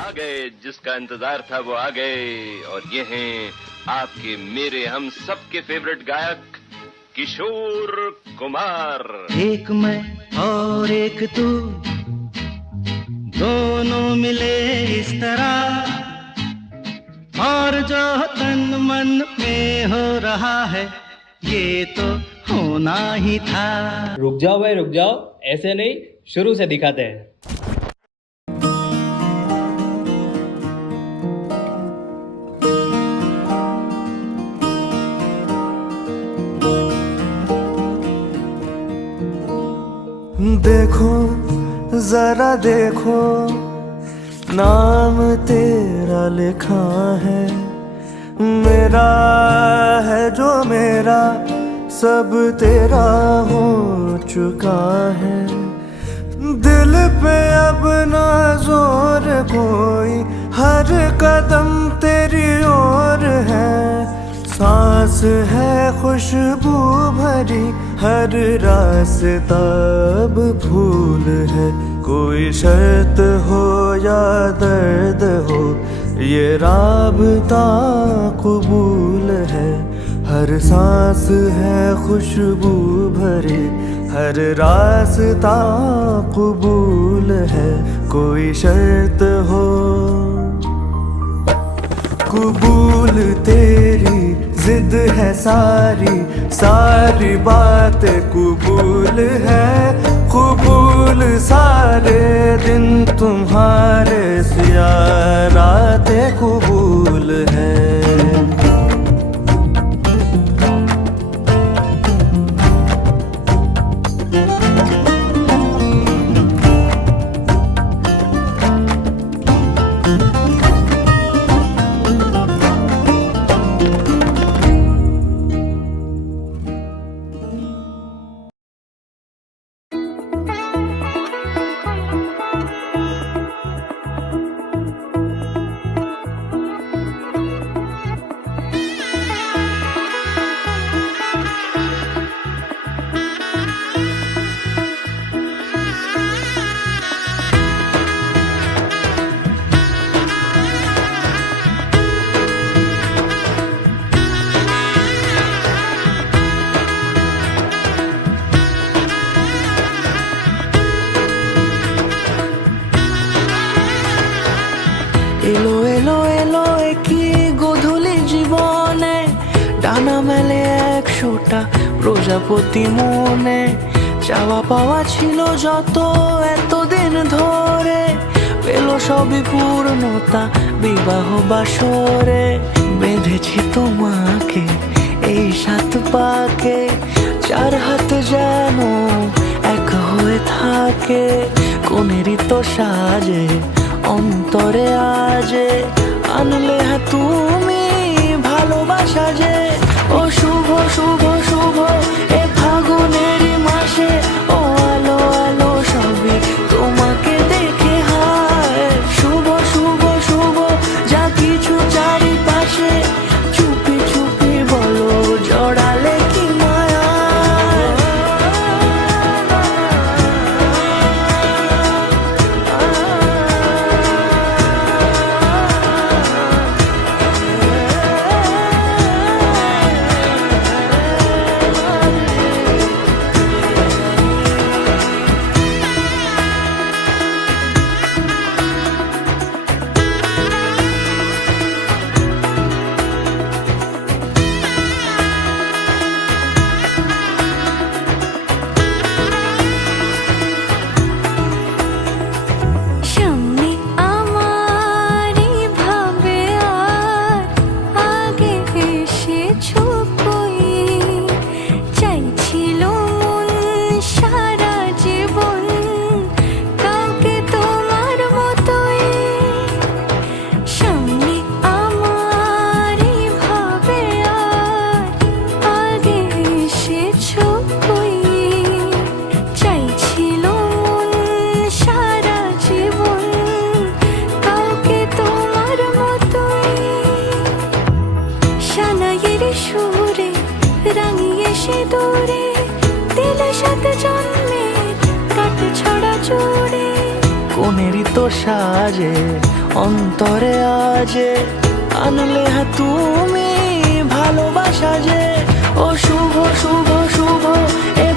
आ गए, जिसका इंतजार था वो आ गए, और ये हैं आपके मेरे हम सबके फेवरेट गायक किशोर कुमार। एक मैं और एक तू, दोनों मिले इस तरह, और जो तन मन में हो रहा है ये तो होना ही था। रुक जाओ भाई रुक जाओ, ऐसे नहीं, शुरू से दिखाते हैं। देखो जरा देखो, नाम तेरा लिखा है, मेरा है जो मेरा सब तेरा हो चुका है। दिल पे अब ना जोर कोई, हर कदम तेरी ओर है, सांस है खुशबू भरी, हर रास्ता अब भूल है। कोई शर्त हो या दर्द हो, ये राबता कबूल है। हर सांस है खुशबू भरी, हर रास्ता कबूल है। कोई शर्त हो कबूल, तेरी जिद है सारी, सारी बात कबूल है। कबूल सारे दिन तुम्हारे, सिया रातें कबूल है। এলো এলো এলো একই গধূলি জীবনে, ডানা মেলে 100টা প্রজাপতি মনে। চাওয়া পাওয়া ছিল যত এতদিন ধরে, পেল সবই পূর্ণতা বিবাহ বাসরে। বেঁধেছি তোমাকে এই 7 পাকে, 4 হাত যেন এক হয়ে থাকে। কোনেরই তো সাজে অন্তরে আজে, আনলে হ্যাঁ তুমি ভালোবাসা যে। ও শুভ শুভ শুভ এ ফাগুনেরই মাসে, ও আলো আলো সবই তোমাকে দেখে হায়। শুভ শুভ শুভ যা কিছু চারিপাশে, চুপি চুপি বলো জড়ালে কি মায়া। দূরে দিলে সাথে জন্মের কাটে ছড়া জোরে। কোনেরই তো সাজে অন্তরে আজে আনলে হ্যাঁ তুমি ভালোবাসা যে ও শুভ শুভ শুভ এ